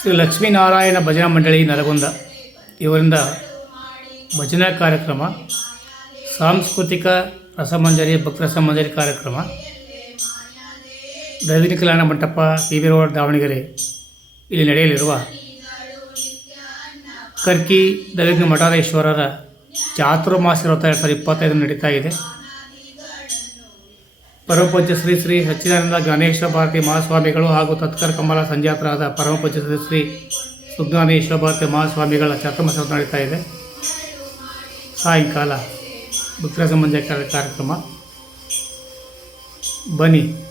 ಶ್ರೀ ಲಕ್ಷ್ಮೀನಾರಾಯಣ ಭಜನಾ ಮಂಡಳಿ ನರಗುಂದ ಇವರಿಂದ ಭಜನಾ ಕಾರ್ಯಕ್ರಮ, ಸಾಂಸ್ಕೃತಿಕ ರಸಮಂಜರಿ, ಭಕ್ತ ರಸಮಂಜರಿ ಕಾರ್ಯಕ್ರಮ ದೈವಿಕ ಕಲ್ಯಾಣ ಮಂಟಪ, PB ರೋಡ್, ದಾವಣಗೆರೆ ಇಲ್ಲಿ ನಡೆಯಲಿರುವ ಕರ್ಕಿ ದೈವಿಕ ಮಠಾಧೀಶ್ವರರ ಚಾತುರ್ಮಾಸ್ಯ ವ್ರತ 2025 ನಡೀತಾ ಇದೆ. ಪರಮಪೂಜ್ಯ ಶ್ರೀ ಶ್ರೀ ಸಚ್ಚಿದಾನಂದ ಜ್ಞಾನೇಶ್ವರ ಭಾರತಿ ಮಹಾಸ್ವಾಮಿಗಳು ಹಾಗೂ ತತ್ಕರ ಕಮಲ ಸಂಜಾತರಾದ ಪರಮಪೂಜ್ಯ ಶ್ರೀ ಶ್ರೀ ಸುಜ್ಞಾನೇಶ್ವರ ಭಾರತಿ ಮಹಾಸ್ವಾಮಿಗಳ ಚಾತುರ್ಮಾಸ್ಯ ವ್ರತ ನಡೀತಾ ಇದೆ. ಸಾಯಂಕಾಲ ಭಕ್ತರ ಸಂಬಂಧ ಕಾರ್ಯಕ್ರಮ. ಬನ್ನಿ.